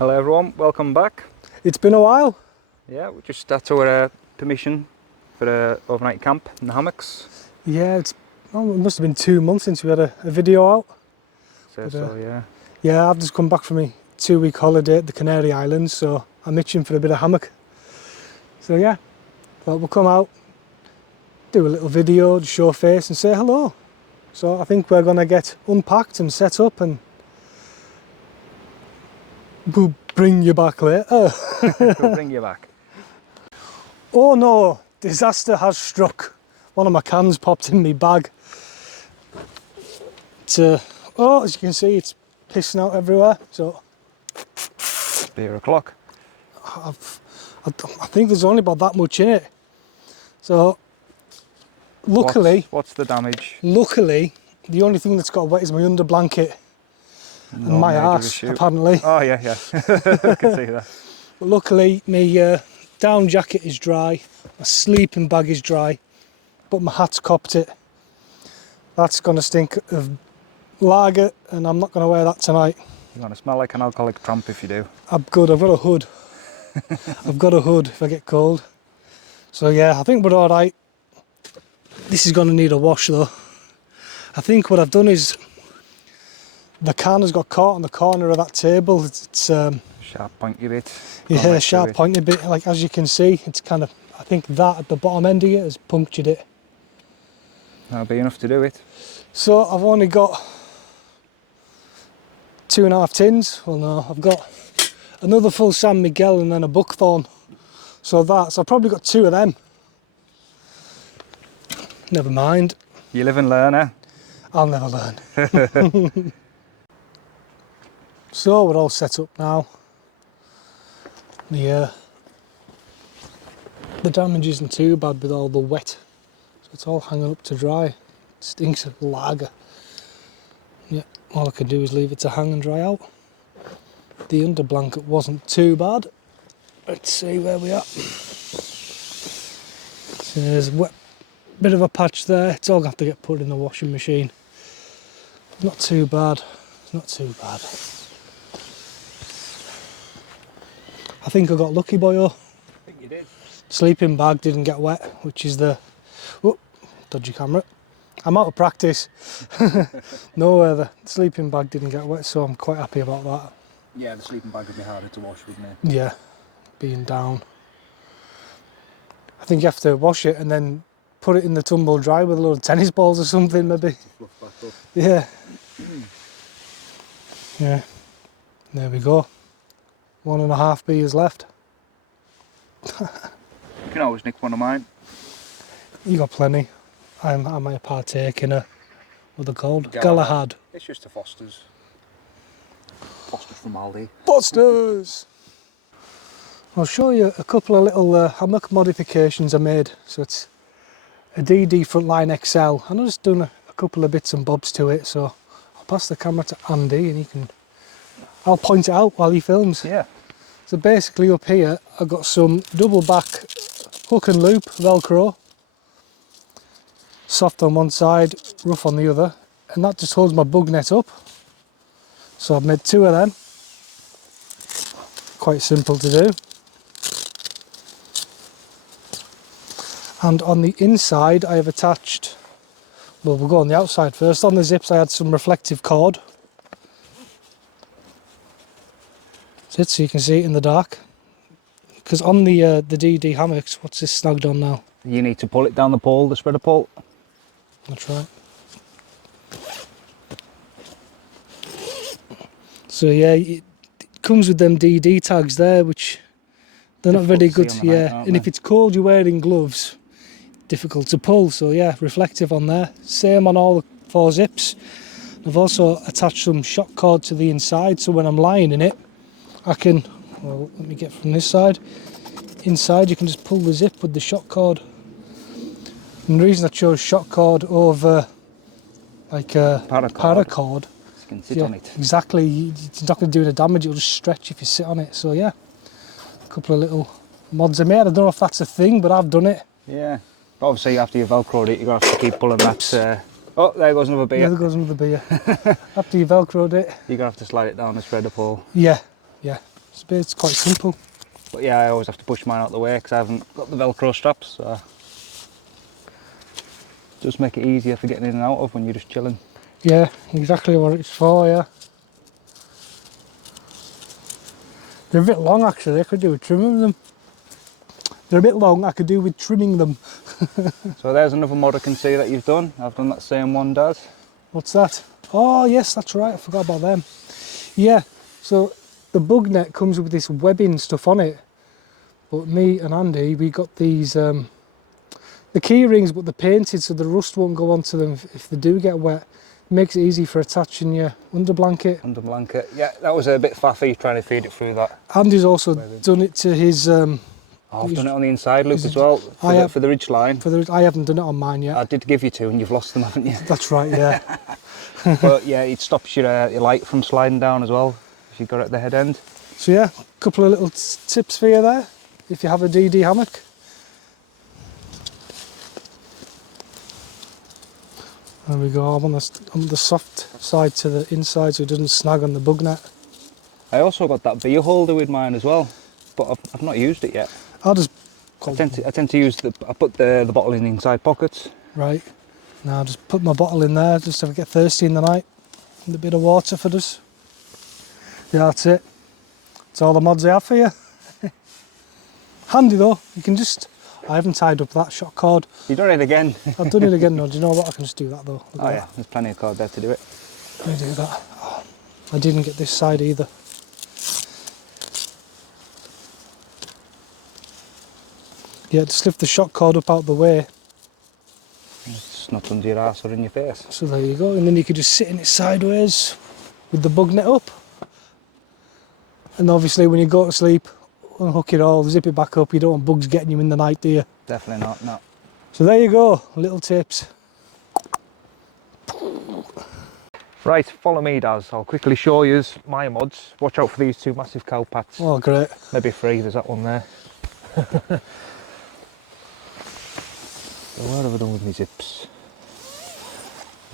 Hello everyone, welcome back. It's been a while. Yeah, we just that's our permission for a overnight camp in the hammocks. Yeah, it must have been 2 months since we had a video out. So yeah. Yeah, I've just come back from a 2-week holiday at the Canary Islands, so I'm itching for a bit of hammock. So yeah, thought we'll come out, do a little video, just show face and say hello. So I think we're gonna get unpacked and set up, and we'll bring you back later. We'll bring you back. Oh no, disaster has struck. One of my cans popped in my bag. Oh, as you can see, it's pissing out everywhere. So Beer o'clock. I think there's only about that much in it. So luckily, what's the damage? Luckily, the only thing that's got wet is my under blanket and my arse, apparently. Oh yeah, I can see that. But luckily, my down jacket is dry, my sleeping bag is dry, but my hat's copped it. That's going to stink of lager, and I'm not going to wear that tonight. You're going to smell like an alcoholic tramp if you do. I'm good, I've got a hood. I've got a hood if I get cold. So yeah, I think we're alright. This is going to need a wash though. I think what I've done is the can has got caught on the corner of that table. It's sharp pointy bit. Yeah, sharp pointy bit. Like as you can see, it's kind of, I think that at the bottom end of it has punctured it. That'll be enough to do it. So I've only got 2.5 tins. Well no, I've got another full San Miguel and then a buckthorn. So I've probably got 2 of them. Never mind. You live and learn, eh? I'll never learn. So we're all set up now. The damage isn't too bad with all the wet. So it's all hanging up to dry. It stinks of lager. Yeah, all I can do is leave it to hang and dry out. The under blanket wasn't too bad. Let's see where we are. So there's a bit of a patch there. It's all going to have to get put in the washing machine. Not too bad. It's not too bad. I think I got lucky, boyo. I think you did. Sleeping bag didn't get wet, which is the... Oh, dodgy camera. I'm out of practice. No, the sleeping bag didn't get wet, so I'm quite happy about that. Yeah, the sleeping bag would be harder to wash, wouldn't it? Yeah, being down. I think you have to wash it and then put it in the tumble dry with a load of tennis balls or something, maybe. Fluff back up. Yeah. Yeah. There we go. 1.5 beers left. You can always nick one of mine. You got plenty. I might partake in a, what they're called? Galahad. Galahad. It's just a Foster's. Foster's from Aldi. Foster's! I'll show you a couple of little hammock modifications I made. So it's a DD Frontline XL. And I've just done a couple of bits and bobs to it. So I'll pass the camera to Andy and he can... I'll point it out while he films. Yeah. So basically up here I've got some double back hook and loop Velcro. Soft on one side, rough on the other. And that just holds my bug net up. So I've made 2 of them. Quite simple to do. And on the inside I have attached, well we'll go on the outside first. On the zips I had some reflective cord. That's it, so you can see it in the dark. Because on the DD hammocks, what's this snagged on now? You need to pull it down the pole, the spreader pole. That's right. So yeah, it comes with them DD tags there, which They're not very difficult good, to see on the night, yeah. aren't And they? if it's cold, you're wearing gloves, difficult to pull. So yeah, reflective on there. Same on all the 4 zips. I've also attached some shock cord to the inside, so when I'm lying in it, I can, well, let me get from this side. Inside, you can just pull the zip with the shock cord. And the reason I chose shock cord over like a paracord, You can sit on it. exactly. It's not going to do any damage. It'll just stretch if you sit on it. So yeah, a couple of little mods I made. I don't know if that's a thing, but I've done it. Yeah. Obviously, after you've velcroed it, you're going to have to keep pulling that. Oh, there goes another beer. Yeah, there goes another beer. After you velcroed it. You're going to have to slide it down the spreader pole. Yeah. It's quite simple. But yeah, I always have to push mine out the way because I haven't got the Velcro straps. So just make it easier for getting in and out of when you're just chilling. Yeah, exactly what it's for, yeah. They're a bit long actually, I could do with trimming them. They're a bit long, I could do with trimming them. So there's another mod I can see that you've done. I've done that same one, Daz. What's that? Oh yes, that's right, I forgot about them. Yeah, so the bug net comes with this webbing stuff on it. But me and Andy, we got these, the key rings, but they're painted so the rust won't go onto them if they do get wet. It makes it easy for attaching your under blanket. Under blanket. Yeah, that was a bit faffy trying to feed it through that. Andy's also done it to his... I've done it on the inside loop as well, for the ridge line. I haven't done it on mine yet. I did give you 2 and you've lost them, haven't you? That's right, yeah. But yeah, it stops your light from sliding down as well, if you've got it at the head end. So yeah, a couple of little tips for you there, if you have a DD hammock. There we go, I'm on the soft side to the inside so it doesn't snag on the bug net. I also got that beer holder with mine as well, but I've not used it yet. I'll just... I tend to use I put the bottle in the inside pockets. Right, now I'll just put my bottle in there just if I get thirsty in the night. And a bit of water for us. Yeah, that's it. That's all the mods I have for you. Handy though, you can just... I haven't tied up that shock cord. You've done it again. I've done it again though, do you know what? I can just do that though. Oh yeah, there's plenty of cord there to do it. Let me do that. Oh, I didn't get this side either. Yeah, just lift the shock cord up out the way. It's not under your arse or in your face. So there you go, and then you could just sit in it sideways with the bug net up. And obviously when you go to sleep, unhook it all, zip it back up, you don't want bugs getting you in the night, do you? Definitely not, no. So there you go, little tips. Right, follow me, Daz. I'll quickly show you my mods. Watch out for these 2 massive cow pats. Oh great. Maybe 3, there's that one there. So what have I done with my zips?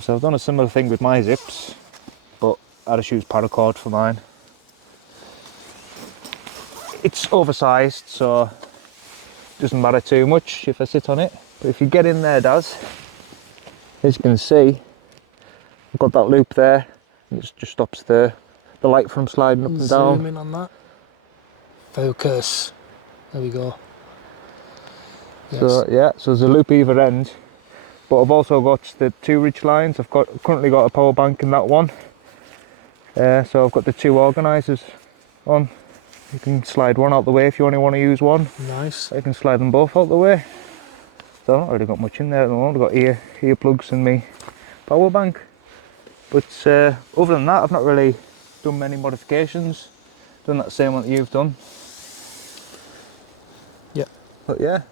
So I've done a similar thing with my zips, but I just use paracord for mine. It's oversized, so it doesn't matter too much if I sit on it. But if you get in there, Daz, as you can see, I've got that loop there, and it just stops the light from sliding up and down. Zoom in on that. Focus. There we go. Yes. So yeah, so there's a loop either end, but I've also got the 2 ridge lines. I've currently got a power bank in that one. So I've got the 2 organisers on. You can slide one out the way if you only want to use one. Nice. You can slide them both out the way. So I've not really got much in there at the moment. I've got ear plugs and me power bank. But other than that, I've not really done many modifications. Done that same one that you've done. Yeah. But yeah,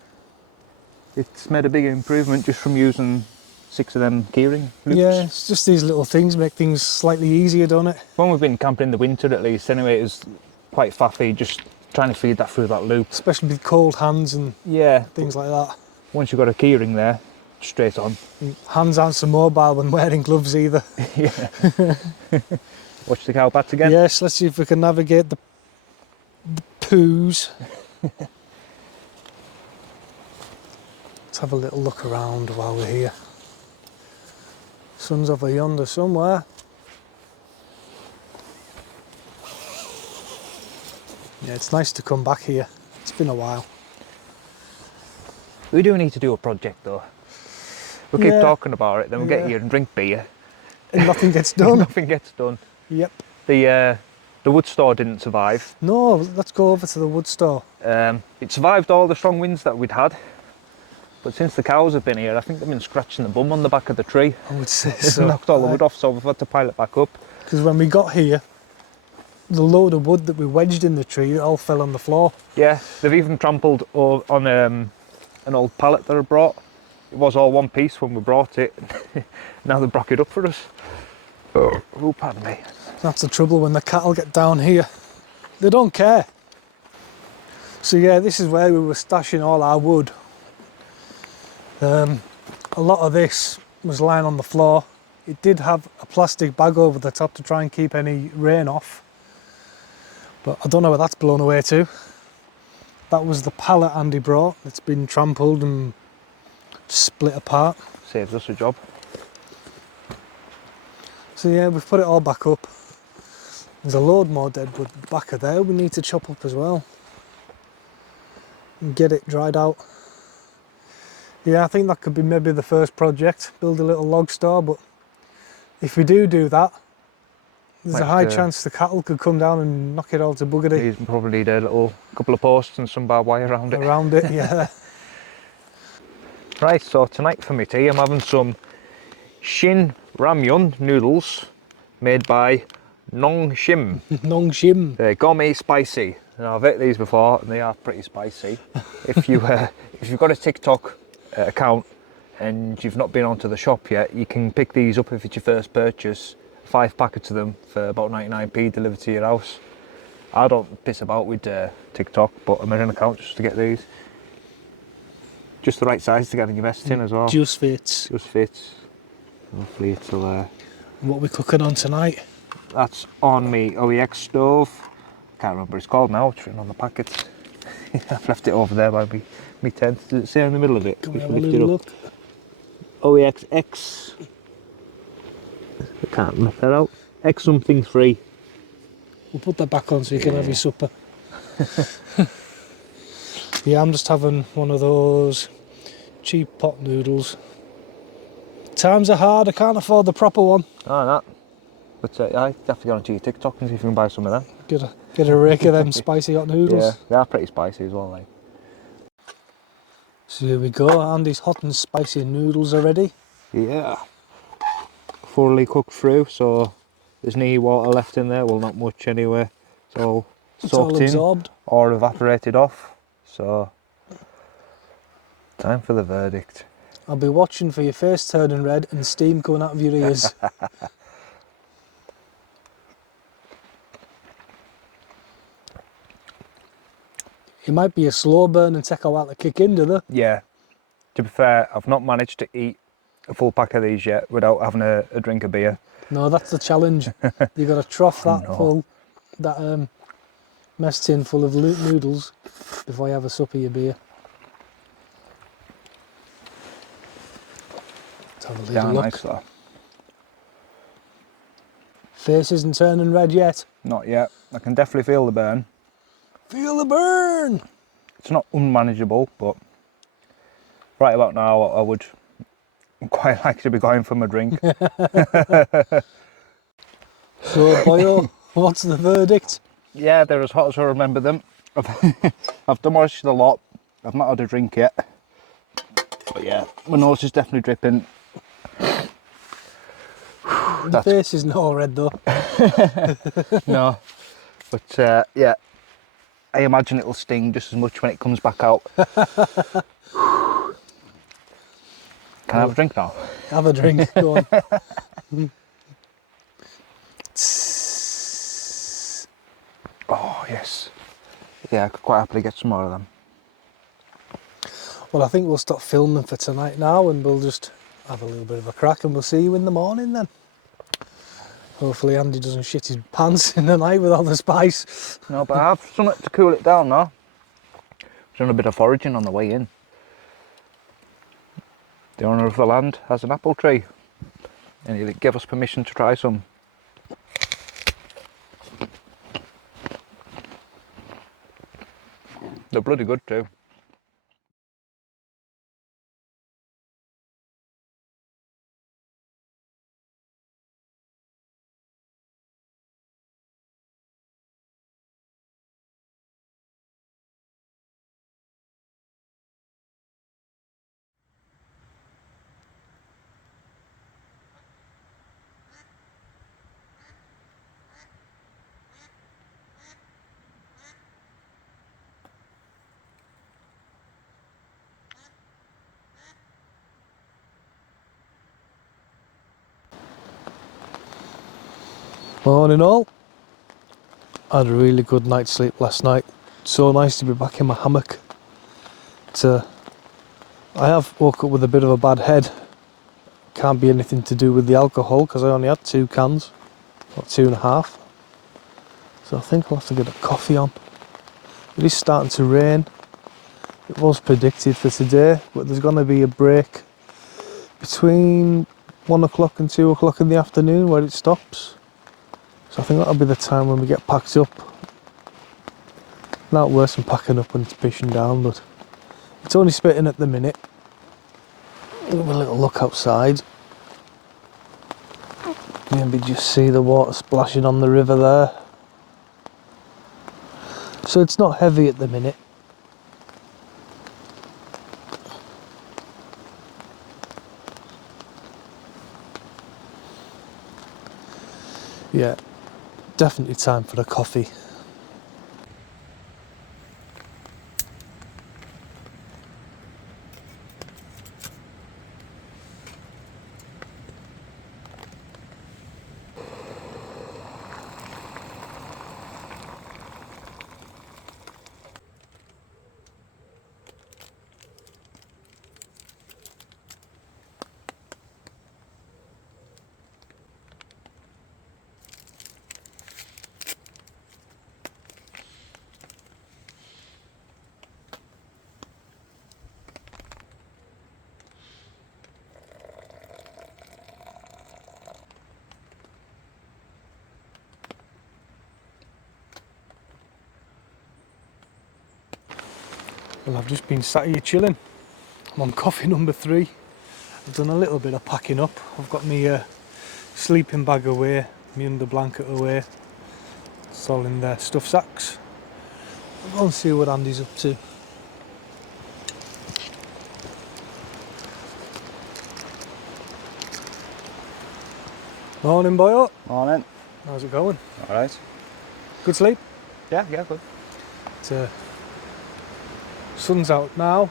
it's made a big improvement just from using 6 of them keyring loops. Yeah, it's just these little things make things slightly easier, don't it? When we've been camping in the winter at least, anyway, it was quite faffy just trying to feed that through that loop. Especially with cold hands and Yeah. things like that. Once you've got a keyring there, straight on. And hands aren't so mobile when wearing gloves either. Yeah. Watch the cow pats again. Yes, let's see if we can navigate the poos. Let's have a little look around while we're here. Sun's over yonder somewhere. Yeah, it's nice to come back here. It's been a while. We do need to do a project though. We keep Yeah. talking about it, then we'll get Yeah. here and drink beer. And nothing gets done. Nothing gets done. Yep. The The wood store didn't survive. No, let's go over to the wood store. It survived all the strong winds that we'd had, but since the cows have been here, I think they've been scratching the bum on the back of the tree. I would say It's so. knocked all the wood off, so we've had to pile it back up. Because when we got here, the load of wood that we wedged in the tree, it all fell on the floor. Yeah, they've even trampled on an old pallet that I brought. It was all one piece when we brought it. Now they broke it up for us. Oh, pardon me. That's the trouble when the cattle get down here. They don't care. So yeah, this is where we were stashing all our wood. A lot of this was lying on the floor. It did have a plastic bag over the top to try and keep any rain off. But I don't know where that's blown away to. That was the pallet Andy brought. It's been trampled and split apart. Saves us a job. So yeah, we've put it all back up. There's a load more dead wood back of there we need to chop up as well. And get it dried out. Yeah, I think that could be maybe the first project. Build a little log store, but if we do that, there's a high chance the cattle could come down and knock it all to buggery. You probably need a little couple of posts and some barbed wire around it. Around it, yeah. Right, so tonight for me tea, I'm having some Shin Ramyun noodles made by Nong Shim. Nong Shim. They're gourmet spicy. Now I've ate these before and they are pretty spicy. If you've got a TikTok account and you've not been onto the shop yet, you can pick these up if it's your first purchase. 5 packets of them for about 99p delivered to your house. I don't piss about with TikTok, but I made an account just to get these. Just the right size to get in your mess tin as well. Just fits. Just fits. Hopefully it'll... What we're cooking on tonight? That's on me OEX stove. Can't remember what it's called now, it's written on the packets. I've left it over there by me tent. Does it say in the middle of it? Can we have a little look? OEXX. I can't make that out. X something 3. We'll put that back on so you can have your supper. Yeah, I'm just having one of those cheap pot noodles. Times are hard, I can't afford the proper one. Oh, that. But I have to go onto your TikTok and see if you can buy some of them. Get a rake of them spicy hot noodles. Yeah, they are pretty spicy as well, like. So here we go, Andy's hot and spicy noodles are ready. Yeah. Thoroughly cooked through, so there's no water left in there. Well, not much anyway. It's all soaked in absorbed or evaporated off. So, time for the verdict. I'll be watching for your face turning red and steam coming out of your ears. It might be a slow burn and take a while to kick in, do they? Yeah. To be fair, I've not managed to eat a full pack of these yet without having a drink of beer. No, that's the challenge. You've got to trough that No. that mess tin full of noodles before you have a sup of your beer. Let's have a little look. Nice though. Face isn't turning red yet. Not yet. I can definitely feel the burn. Feel the burn! It's not unmanageable, but right about now I would quite like to be going for my drink. So, boyo, what's the verdict? Yeah, they're as hot as I remember them. I've demolished a lot. I've not had a drink yet. But yeah, my nose is definitely dripping. The face isn't all red though. No, but yeah, I imagine it'll sting just as much when it comes back out. Can I have a drink now? Have a drink, go on. Oh yes. Yeah, I could quite happily get some more of them. Well, I think we'll stop filming for tonight now and we'll just have a little bit of a crack and we'll see you in the morning then. Hopefully Andy doesn't shit his pants in the night with all the spice. No, but I have something to cool it down now. I've done a bit of foraging on the way in. The owner of the land has an apple tree and he gave us permission to try some. They're bloody good too. Morning all. I had a really good night's sleep last night. So nice to be back in my hammock. I have woke up with a bit of a bad head. Can't be anything to do with the alcohol because I only had 2 cans, or 2.5. So I think I'll have to get a coffee on. It is starting to rain. It was predicted for today, but there's going to be a break between 1 o'clock and 2 o'clock in the afternoon where it stops. So I think that'll be the time when we get packed up. Not worse than packing up when it's pissing down, but it's only spitting at the minute. Have a little look outside. Maybe just see the water splashing on the river there. So it's not heavy at the minute. Yeah, definitely time for a coffee. Well, I've just been sat here chilling. I'm on coffee number 3. I've done a little bit of packing up. I've got my sleeping bag away, my under blanket away. It's all in their stuff sacks. I'll go and see what Andy's up to. Morning, boyo. Morning. How's it going? Alright. Good sleep? Yeah, good. Sun's out now.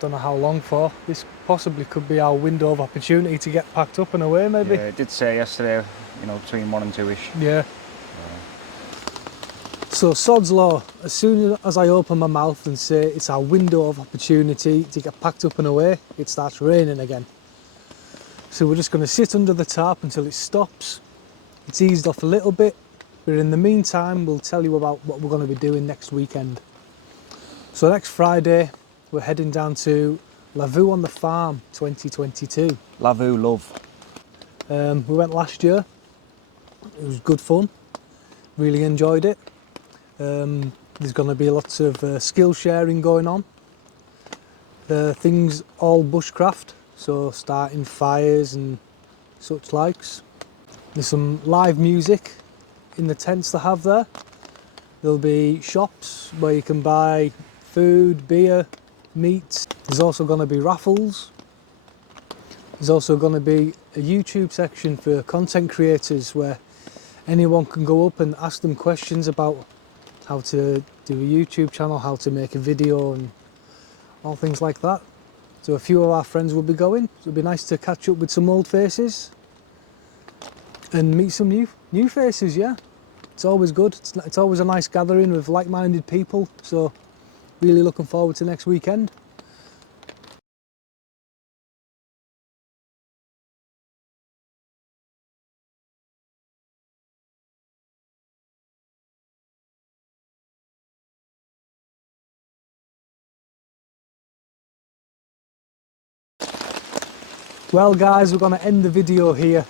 Don't know how long for. This possibly could be our window of opportunity to get packed up and away, maybe. Yeah, it did say yesterday, between 1 and 2ish. Yeah. So sod's law, as soon as I open my mouth and say it's our window of opportunity to get packed up and away, it starts raining again. So we're just going to sit under the tarp until it stops. It's eased off a little bit, but in the meantime we'll tell you about what we're going to be doing next weekend. So next Friday we're heading down to Lavoo on the Farm 2022. Lavoo love. We went last year. It was good fun. Really enjoyed it. There's going to be lots of skill sharing going on. Things all bushcraft, so starting fires and such likes. There's some live music in the tents they have there. There'll be shops where you can buy food, beer, meat. There's also going to be raffles. There's also going to be a YouTube section for content creators where anyone can go up and ask them questions about how to do a YouTube channel, how to make a video and all things like that. So a few of our friends will be going. So it'll be nice to catch up with some old faces and meet some new faces, yeah. It's always good. It's always a nice gathering with like-minded people. So really looking forward to next weekend. Well guys, we're going to end the video here.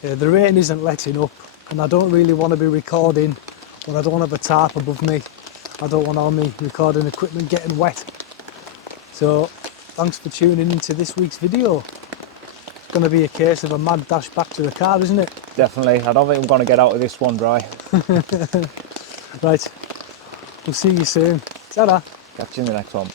The rain isn't letting up and I don't really want to be recording when I don't have a tarp above me. I don't want all my recording equipment getting wet. So thanks for tuning into this week's video. It's going to be a case of a mad dash back to the car, isn't it? Definitely. I don't think I'm going to get out of this one dry. Right, we'll see you soon. Ta-da. Catch you in the next one.